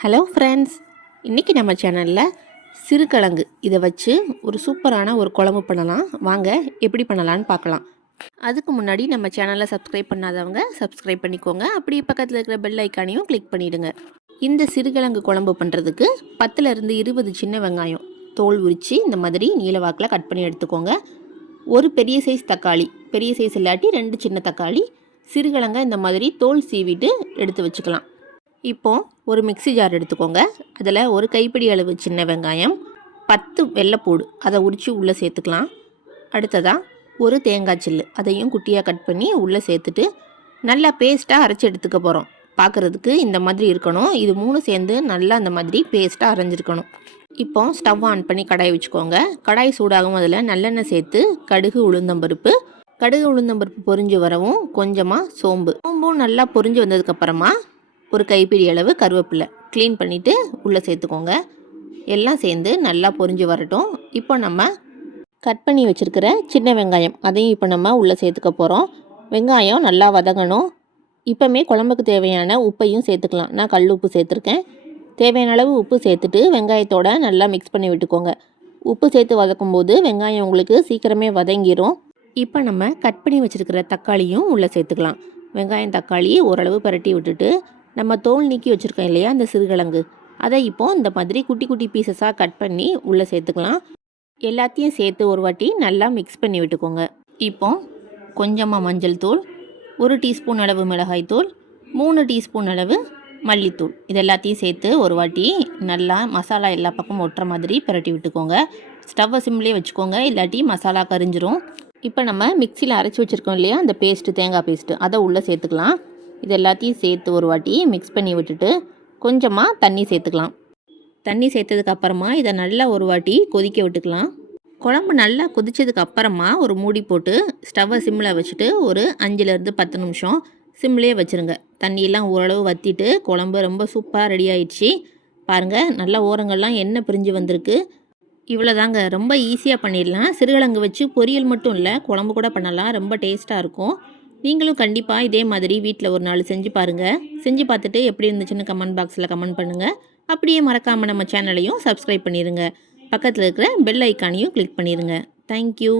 Hello friends, இன்றைக்கி நம்ம சேனலில் சிறுகிழங்கு இதை வச்சு ஒரு சூப்பரான ஒரு குழம்பு பண்ணலாம். வாங்க எப்படி பண்ணலான்னு பார்க்கலாம். அதுக்கு முன்னாடி நம்ம சேனலை சப்ஸ்கிரைப் பண்ணாதவங்க சப்ஸ்கிரைப் பண்ணிக்கோங்க. அப்படியே பக்கத்தில் இருக்கிற பெல் ஐக்கானையும் கிளிக் பண்ணிவிடுங்க. இந்த சிறுகிழங்கு குழம்பு பண்ணுறதுக்கு 10லேருந்து 20 சின்ன வெங்காயம் தோல் உரித்து இந்த மாதிரி நீளவாக்கில் கட் பண்ணி எடுத்துக்கோங்க. ஒரு பெரிய சைஸ் தக்காளி, பெரிய சைஸ் இல்லாட்டி 2 சின்ன தக்காளி, சிறுகிழங்கை இந்த மாதிரி தோல் சீவிட்டு எடுத்து வச்சுக்கலாம். இப்போது ஒரு மிக்ஸி ஜார் எடுத்துக்கோங்க. அதில் ஒரு கைப்பிடி அளவு சின்ன வெங்காயம், 10 வெள்ளைப்பூடு அதை உரித்து உள்ளே சேர்த்துக்கலாம். அடுத்ததாக ஒரு தேங்காய் சில்லு அதையும் குட்டியாக கட் பண்ணி உள்ளே சேர்த்துட்டு நல்லா பேஸ்ட்டாக அரைச்சி எடுத்துக்க போகிறோம். பார்க்குறதுக்கு இந்த மாதிரி இருக்கணும். இது 3 சேர்ந்து நல்லா அந்த மாதிரி பேஸ்ட்டாக அரைஞ்சிருக்கணும். இப்போ ஸ்டவ் ஆன் பண்ணி கடாய் வச்சுக்கோங்க. கடாய் சூடாகும் அதில் நல்லெண்ணெய் சேர்த்து கடுகு உளுந்தம்பருப்பு பொரிஞ்சு வரவும் கொஞ்சமாக சோம்பும் நல்லா பொரிஞ்சு வந்ததுக்கப்புறமா ஒரு கைப்பிடி அளவு கருவேப்பிலை க்ளீன் பண்ணிவிட்டு உள்ளே சேர்த்துக்கோங்க. எல்லாம் சேர்ந்து நல்லா பொரிஞ்சு வரட்டும். இப்போ நம்ம கட் பண்ணி வச்சுருக்கிற சின்ன வெங்காயம் அதையும் இப்போ நம்ம உள்ளே சேர்த்துக்க போகிறோம். வெங்காயம் நல்லா வதங்கணும். இப்போமே குழம்புக்கு தேவையான உப்பையும் சேர்த்துக்கலாம். நான் கல் உப்பு சேர்த்துருக்கேன். தேவையான அளவு உப்பு சேர்த்துட்டு வெங்காயத்தோடு நல்லா மிக்ஸ் பண்ணி விட்டுக்கோங்க. உப்பு சேர்த்து வதக்கும் போது வெங்காயம் உங்களுக்கு சீக்கிரமே வதங்கிடும். இப்போ நம்ம கட் பண்ணி வச்சுருக்கிற தக்காளியும் உள்ளே சேர்த்துக்கலாம். வெங்காயம் தக்காளி ஓரளவு பரட்டி விட்டுட்டு நம்ம தோல் நீக்கி வச்சுருக்கோம் இல்லையா அந்த சிறுகிழங்கு, அதை இப்போது இந்த மாதிரி குட்டி குட்டி பீசஸாக கட் பண்ணி உள்ளே சேர்த்துக்கலாம். எல்லாத்தையும் சேர்த்து ஒரு வாட்டி நல்லா மிக்ஸ் பண்ணி விட்டுக்கோங்க. இப்போ கொஞ்சமாக மஞ்சள் தூள், 1 டீஸ்பூன் அளவு மிளகாய் தூள், 3 டீஸ்பூன் அளவு மல்லித்தூள், இது எல்லாத்தையும் சேர்த்து ஒரு வாட்டி நல்லா மசாலா எல்லா பக்கமும் ஒட்டுற மாதிரி பரட்டி விட்டுக்கோங்க. ஸ்டவ்வை சிம்லேயே வச்சுக்கோங்க, இல்லாட்டி மசாலா கரிஞ்சிரும். இப்போ நம்ம மிக்சியில் அரைச்சி வச்சுருக்கோம் இல்லையா அந்த பேஸ்ட்டு, தேங்காய் பேஸ்ட்டு, அதை உள்ளே சேர்த்துக்கலாம். இது எல்லாத்தையும் சேர்த்து ஒரு வாட்டி மிக்ஸ் பண்ணி விட்டுட்டு கொஞ்சமாக தண்ணி சேர்த்துக்கலாம். தண்ணி சேர்த்ததுக்கு அப்புறமா இதை நல்லா ஒரு வாட்டி கொதிக்க விட்டுக்கலாம். குழம்பு நல்லா கொதித்ததுக்கு அப்புறமா ஒரு மூடி போட்டு ஸ்டவ்வை சிம்மில் வச்சுட்டு ஒரு 5லேருந்து 10 நிமிஷம் சிம்லேயே வச்சுருங்க. தண்ணியெல்லாம் ஓரளவு வற்றிட்டு குழம்பு ரொம்ப சூப்பராக ரெடி ஆயிடுச்சு. பாருங்கள், நல்லா ஓரங்கள்லாம் எண்ணெய் பிரிஞ்சு வந்திருக்கு. இவ்வளோதாங்க, ரொம்ப ஈஸியாக பண்ணிடலாம். சிறுகிழங்கு வச்சு பொரியல் மட்டும் இல்லை, குழம்பு கூட பண்ணலாம். ரொம்ப டேஸ்ட்டாக இருக்கும். நீங்களும் கண்டிப்பாக இதே மாதிரி வீட்டில் ஒரு நாள் செஞ்சு பாருங்கள். செஞ்சு பார்த்துட்டு எப்படி இருந்துச்சுன்னு கமெண்ட் பாக்ஸில் கமெண்ட் பண்ணுங்கள். அப்படியே மறக்காமல் நம்ம சேனலையும் சப்ஸ்கிரைப் பண்ணிடுங்க. பக்கத்தில் இருக்கிற பெல் ஐக்கானையும் கிளிக் பண்ணிடுங்க. தேங்க்யூ.